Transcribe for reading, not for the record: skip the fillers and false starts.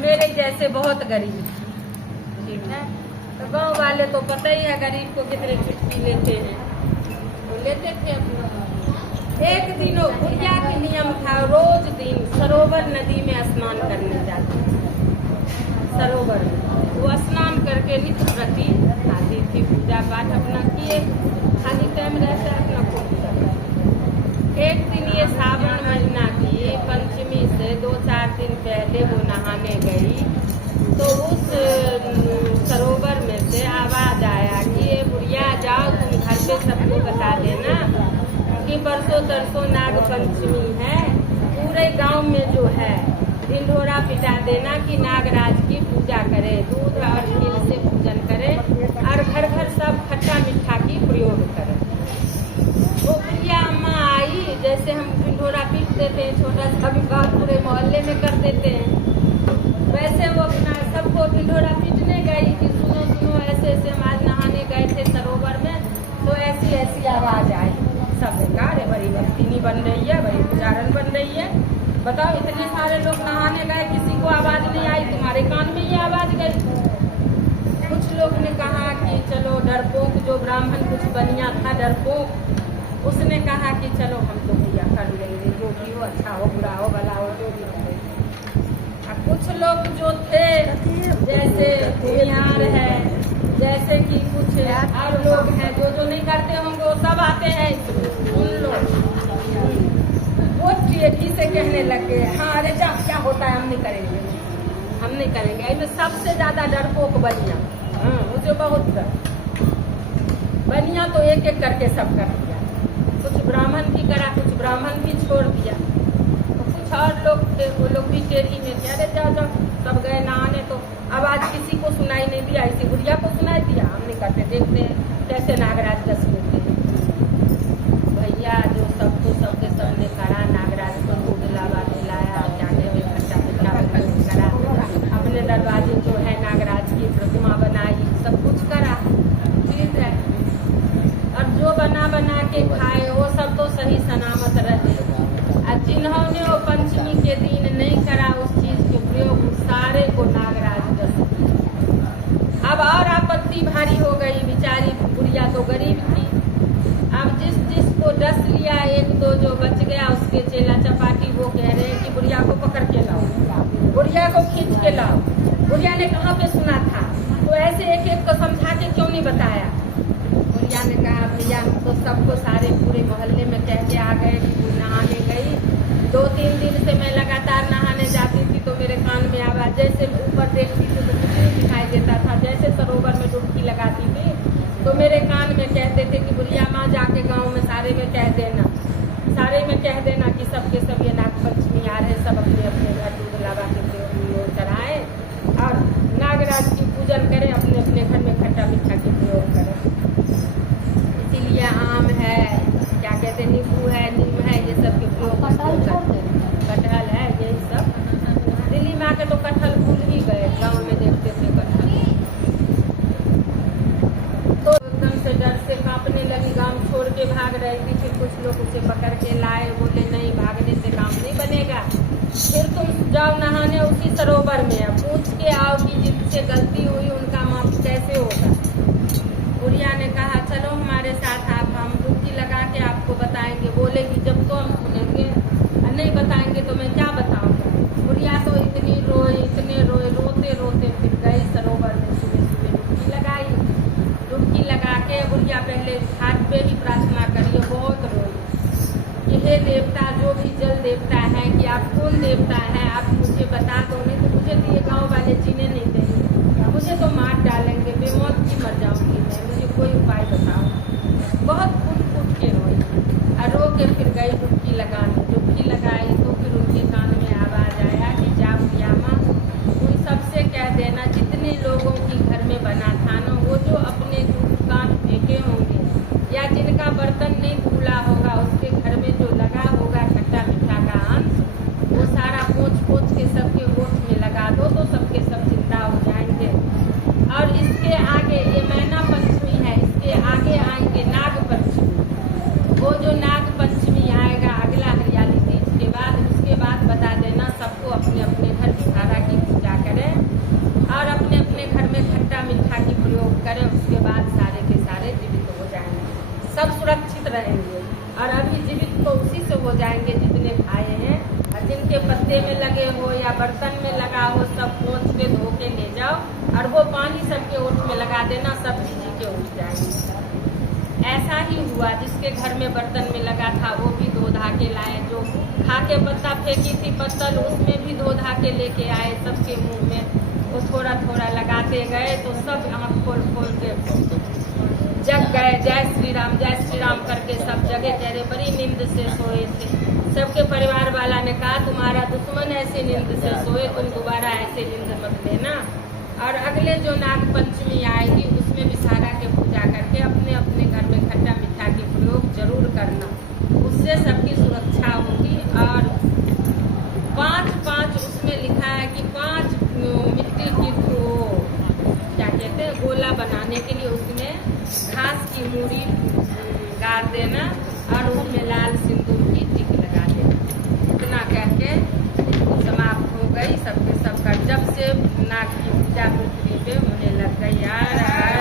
मेरे जैसे बहुत गरीब थी, ठीक है। तो गांव वाले तो पता ही है गरीब को कितने छुट्टी लेते हैं, तो लेते थे अपना। एक दिन गुड़िया के नियम था, रोज दिन सरोवर नदी में स्नान करने जाती थी। सरोवर में वो स्नान करके नित्य प्रति आती थी, पूजा पाठ अपना किए, खाली टाइम रहता अपना को पूजा पाठ। एक दिन ये सावन महीना की पंचमी से 2-4 दिन पहले वो नहाने गई, तो उस सरोवर में से आवाज आया कि ये बुढ़िया जाओ तुम घर पे सबको बता देना कि परसों तरसों नाग पंचमी है, पूरे गांव में जो है ढिंढोरा पिटा देना कि नागराज की पूजा करे, दूध और तिल से पूजन करे और घर घर सब खट्टा मीठा की प्रयोग करे। वो बुढ़िया अम्मा आई, जैसे हम ढिंढोरा पीट देते हैं छोटा सा विवाह पूरे मोहल्ले में कर देते हैं, वैसे वो अपना सबको ढिंढोरा पीटने गई कि सुनो सुनो ऐसे ऐसे हम आज नहाने गए थे सरोवर में, तो ऐसी ऐसी आवाज आई। सब बेकार है, बड़ी भक्तिनी बन रही है, बड़ी पुजारन बन रही है। बताओ इतने सारे लोग नहाने गए, किसी को आवाज नहीं आई, तुम्हारे कान में ये आवाज गई। कुछ लोग ने कहा कि चलो डरपोक जो ब्राह्मण कुछ बनिया था डरपोक, उसने कहा कि चलो हम तो भैया कर लेंगे, जो भी हो अच्छा हो बुरा हो भला हो जो भी हो। कुछ लोग जो थे जैसे भूमियार है, जैसे कि कुछ और लोग हैं जो नहीं करते होंगे, वो सब आते हैं उन लोग, वो ठेठी से कहने लगे हाँ अरे जा क्या होता है हम नहीं करेंगे, हम नहीं करेंगे। इनमें सबसे ज्यादा डरपोक बनिया, मुझे बहुत डर बनिया, तो एक एक करके सब कर दिया। कुछ ब्राह्मण भी करा, कुछ ब्राह्मण भी छोड़ दिया, तो कुछ और लोग थे वो लोग भी टेढ़ी में थे, अरे जाओ जाओ सब गए नहाने। तो आवाज किसी को सुनाई नहीं दिया, इसी गुड़िया को सुनाई दिया, हम नहीं करते, देखते हैं कैसे नागराज दस लेते हैं। भैया जो सबको सबके सबने करा, नागराज को दूध लावा खिलाया, जाने में खट्टा मीठा करा, अपने दरवाजे जो है नागराज की प्रतिमा बनाई, सब कुछ करा, ठीक है। और जो बना बना के खाए वो सब तो सही सलामत रहे, और जिन्होंने वो पंचमी के दिन नहीं करा उस चीज के प्रयोग, सारे को नागराज दस। अब और आपत्ति भारी हो गई, बेचारी बुढ़िया तो गरीब थी। अब जिस जिसको डस लिया, एक दो जो बच गया उसके चेला चपाटी वो कह रहे हैं कि बुढ़िया को पकड़ के लाओ, बुढ़िया को खींच के लाओ, बुढ़िया ने कहाँ पे सुना था, तो ऐसे एक एक को समझा के क्यों नहीं बताया। बुढ़िया ने कहा भैया तो सबको सारे पूरे मोहल्ले में कह के आ गए कि नहाने गई, 2-3 दिन से मैं लगातार नहाने जाती थी, तो मेरे कान में आवाज, जैसे ऊपर देखती थी तो कुछ नहीं दिखाई देता था, जैसे सरोवर में डुबकी लगाती थी तो मेरे कान में कहते थे कि बुढ़िया माँ जाके गांव में सारे में कह देना, सारे में कह देना कि सबके सब ये नाग पंचमी आ रहे, सब अपने अपने घर दूध लगा के चढ़ाए और नागराज की पूजन करें, अपने अपने घर में खट्टा मीठा के प्रयोग करें। इसीलिए आम है, क्या कहते हैं, नींबू है, नीम है, ये सब के प्रयोग, कटहल है, यही सब। दिल्ली में आके तो कटहल भूल ही गए, गाँव में देखते थे कटहल, तो एकदम से डर से कांपने लगी, गांव छोड़ के भाग रही थी। फिर कुछ लोग उसे पकड़ के लाए, बोले नहीं भागने से काम नहीं बनेगा, फिर तुम जाओ नहाने उसी सरोवर में, पूछ के आओ कि जिनसे गलती हुई उनका माफ कैसे होगा। बुढ़िया ने कहा चलो हमारे साथ आप, हम डुबकी लगा के आपको बताएंगे। बोलेगी जब तो हम सुनेंगे, नहीं बताएंगे तो मैं क्या बताऊंगा। बुढ़िया तो इतने रोए, रोते रोते फिर गई सरोवर में, सुबह सुबह डुबकी लगाई। डुबकी लगा के बुढ़िया पहले घाट पे ही प्रार्थना करिए, बहुत रोई कि हे देवता, जो भी जल देवता है, कि आप कौन देवता है, आप मुझे बता दो, नहीं तो मुझे तो ये गाँव वाले जीने नहीं देंगे, मुझे तो मार डालेंगे, बेमौत की मर जाऊंगी मैं, मुझे कोई उपाय बताओ। बहुत फूट के रोई, और रो के फिर गई डुबकी लगाने। डुबकी लगाई तो फिर उनके कान में आवाज आया कि जा बुढ़िया माँ, उन सबसे कह देना जितने लोगों की घर में बना था ना, वो जो अपने दुकान फेंके होंगे या जिनका बर्तन नहीं धुला होगा, उसके घर में जो लगा होगा खट्टा मीठा का अंश, वो सारा पोंछ के सबके गोठ में लगा दो, तो सबके सब जिंदा हो जाएंगे। और इसके आगे ये मैना पंचमी है, इसके आगे आएंगे नाग पंचमी, वो जो नाग पंचमी आएगा अगला हरियाली तीज के बाद, उसके बाद बता देना सबको अपने अपने घर भिखारा की पूजा करें। बर्तन में लगा हो सब पोंछ के धो के ले जाओ, और वो पानी सबके ओठ में लगा देना, सब चीज़ के उठ जाएंगे। ऐसा ही हुआ, जिसके घर में बर्तन में लगा था वो भी धो धा के लाए, जो खा के पत्ता फेंकी थी पत्तल उसमें भी धो धा के लेके आए, सबके मुंह में वो थोड़ा थोड़ा लगाते गए तो सब आँख खोल खोल के जग गए, जय श्री राम करके सब जगह कह रहे, बड़ी नींद से सोए थे। सबके परिवार वाला ने कहा तुम्हारा दुश्मन ऐसे नींद से सोए, तुम दोबारा ऐसे नींद मत लेना। और अगले जो नाग पंचमी आएगी उसमें विषहारा के पूजा करके अपने अपने घर में खट्टा मीठा के प्रयोग जरूर करना, उससे सबकी सुरक्षा होगी। और 5 उसमें लिखा है कि 5 मिट्टी की क्या कहते हैं गोला बनाने के लिए उसमें घास की मूड़ी गाड़ देना और उसमें लाल सिंदूर की टिक लगा देना। इतना कह के समाप्त हो गई सबके सब का। जब से नाग की पूजा पृथ्वी पे होने लग गई यार।